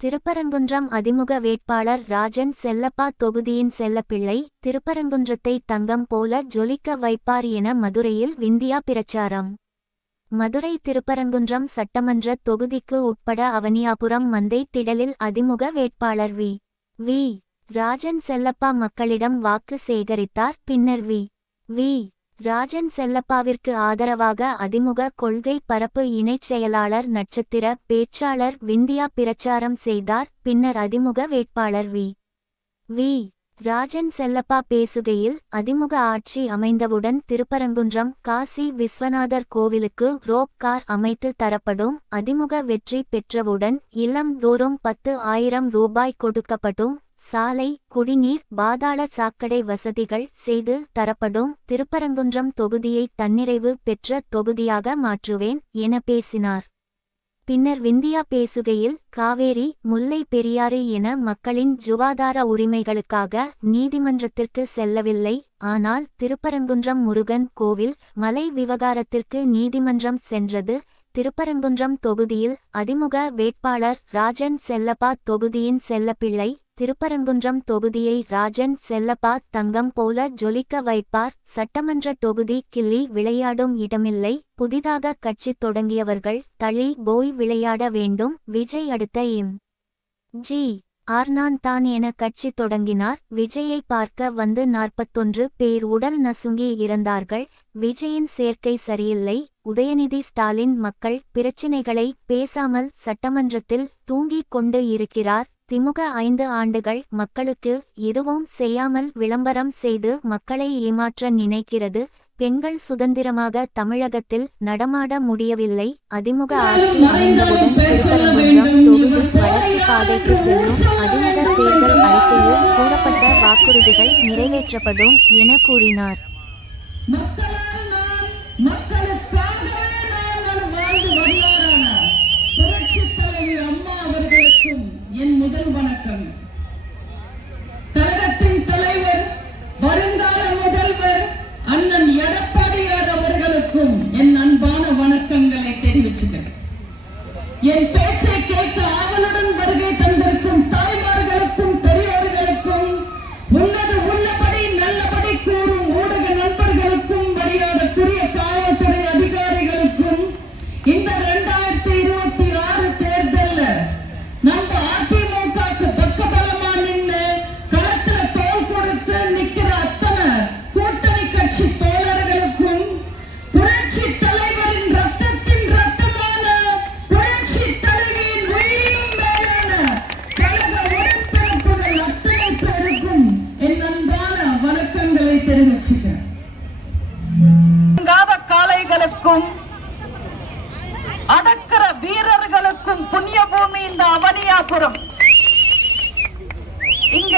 திருப்பரங்குன்றம் அதிமுக வேட்பாளர் ராஜன் செல்லப்பா தொகுதியின் செல்லப்பிள்ளை திருப்பரங்குன்றத்தை தங்கம் போல ஜொலிக்க வைப்பார் என மதுரையில் விந்தியா பிரச்சாரம். மதுரை திருப்பரங்குன்றம் சட்டமன்ற தொகுதிக்கு உட்பட அவனியாபுரம் மந்தை திடலில் அதிமுக வேட்பாளர் வி. ராஜன் செல்லப்பா மக்களிடம் வாக்கு சேகரித்தார். பின்னர் வி. ராஜன் செல்லப்பாவிற்கு ஆதரவாக அதிமுக கொள்கை பரப்பு இணைச் செயலாளர் நட்சத்திர பேச்சாளர் விந்தியா பிரச்சாரம் செய்தார். பின்னர் அதிமுக வேட்பாளர் வி. ராஜன் செல்லப்பா பேசுகையில், அதிமுக ஆட்சி அமைந்தவுடன் திருப்பரங்குன்றம் காசி விஸ்வநாதர் கோவிலுக்கு ரோப் கார் அமைத்து தரப்படும். அதிமுக வெற்றி பெற்றவுடன் இல்லம் தோறும் 10,000 ரூபாய் கொடுக்கப்படும். சாலை, குடிநீர், பாதாள சாக்கடை வசதிகள் செய்து தரப்படும். திருப்பரங்குன்றம் தொகுதியை தன்னிறைவு பெற்ற தொகுதியாக மாற்றுவேன் என பேசினார். பின்னர் விந்தியா பேசுகையில், காவேரி, முல்லை பெரியாறு என மக்களின் சுகாதார உரிமைகளுக்காக நீதிமன்றத்திற்கு செல்லவில்லை. ஆனால் திருப்பரங்குன்றம் முருகன் கோவில் மலை விவகாரத்திற்கு நீதிமன்றம் சென்றது. திருப்பரங்குன்றம் தொகுதியில் அதிமுக வேட்பாளர் ராஜன் செல்லப்பா தொகுதியின் செல்லப்பிள்ளை. திருப்பரங்குன்றம் தொகுதியை ராஜன் செல்லப்பா தங்கம் போல ஜொலிக்க வைப்பார். சட்டமன்ற தொகுதி கிள்ளி விளையாடும் இடமில்லை. புதிதாக கட்சி தொடங்கியவர்கள் தள்ளி போய் விளையாட வேண்டும். விஜய் அடுத்த எம்.ஜி. நான் தான் என கட்சி தொடங்கினார். விஜயை பார்க்க வந்து 41 பேர் உடல் நசுங்கி இறந்தார்கள். விஜயின் சேர்க்கை சரியில்லை. உதயநிதி ஸ்டாலின் மக்கள் பிரச்சினைகளை பேசாமல் சட்டமன்றத்தில் தூங்கிக் கொண்டு இருக்கிறார். திமுக 5 ஆண்டுகள் மக்களுக்கு எதுவும் செய்யாமல் விளம்பரம் செய்து மக்களை ஏமாற்ற நினைக்கிறது. பெண்கள் சுதந்திரமாக தமிழகத்தில் நடமாட முடியவில்லை. அதிமுக ஆட்சி அமைந்தவுடன் திருப்பரங்குன்றம் தொகுதி வளர்ச்சி பாதைக்கு செல்லும். அதிமுக தேர்தல் அறிக்கையில் கூறப்பட்ட வாக்குறுதிகள் நிறைவேற்றப்படும் என கூறினார். என் முதல் வணக்கம். கழகத்தின் தலைவர், வருங்கால முதல்வர் அண்ணன் எடப்பாடியார் அவர்களுக்கும் என் அன்பான வணக்கங்களை தெரிவிச்சுக்கிறேன். என் பேச்சை கேட்க ஆவலுடன் வருகை தந்திருக்கும் தாய்மார்களுக்கும் பெரியோர்களுக்கும் உள்ளபடி நல்லபடி கூறும் ஊடக நண்பர்களுக்கும் மரியாதைக்குரிய காவல்துறை அதிகாரிகளுக்கும் இந்த 2026 தேர்தல்ல நம்ம அதிமுகக்கு பக்கபலமா நின்று களத்துல தோல் கொடுத்து நிக்கிற அத்தனை கூட்டணி கட்சி தோழர்களுக்கும் புரட்சி தலைவரின் ரத்தத்தின் ரத்தமான புரட்சி தலைவியின் உயிரினும் மேலான கழக உடன்பிறப்புகள் அத்தனை பேருக்கும் என் அன்பான வணக்கங்களை தெரிவிச்சுக்கிறேன். காளைகளுக்கும் அடக்கிற வீரர்களுக்கும் புண்ணிய பூமி இந்த அவனியாபுரம். இங்க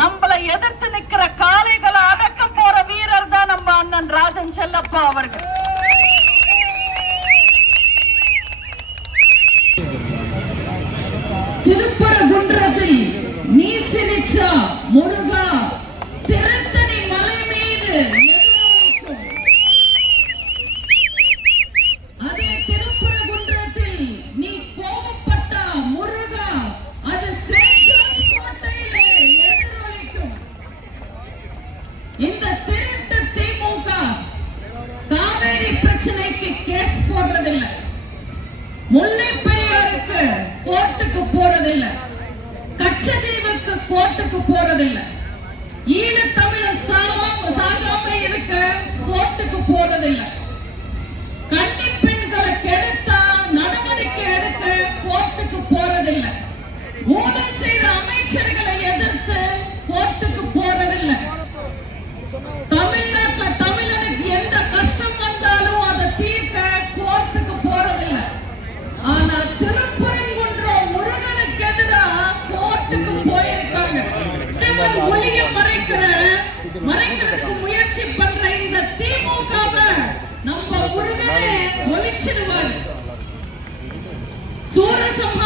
நம்மளை எதிர்த்து நிக்கிற காளைகளை அடக்க போற வீரர் தான் நம்ம அண்ணன் ராஜன் செல்லப்பா அவர்கள். திருப்பரங்குன்றத்தில் நீ சிரிச்சா முருகா திருத்தணி மலை மீது இந்த திருட்டு திமுக காவேரி பிரச்சனைக்கு கேஸ் போடுறதில்லை, முல்லை பெரியாருக்கு கோர்ட்டுக்கு போறதில்லை, கச்சதீவுக்கு கோர்ட்டுக்கு போறதில்லை, ஈழ தமிழர் சாகாம இருக்க கோர்ட்டுக்கு போறதில்லை, கன்னி பெண்களை கெடுத்தா நடவடிக்கை எடுக்க கோர்ட்டுக்கு போறதில்லை, ஊழல் செய்த அமைச்சர்களை எதிர்த்து கோர்ட்டுக்கு போறதில்லை, தமிழ்நாட்டுல தமிழனுக்கு எந்த கஷ்டம் வந்தாலும் அதை தீர்க்க கோர்ட்டுக்கு போறதில்லை. ஆனா திருப்பரங்குன்றம் முருகனுக்கு எதிராக கோர்ட்டுக்கு போயிருக்காங்க. ஒளிய மறைக்கிறதுக்கு முயற்சி பண்ற இந்த திமுகவை நம்ம முருகனே ஒழிச்சிடுவார். சூரசம்ஹாரம்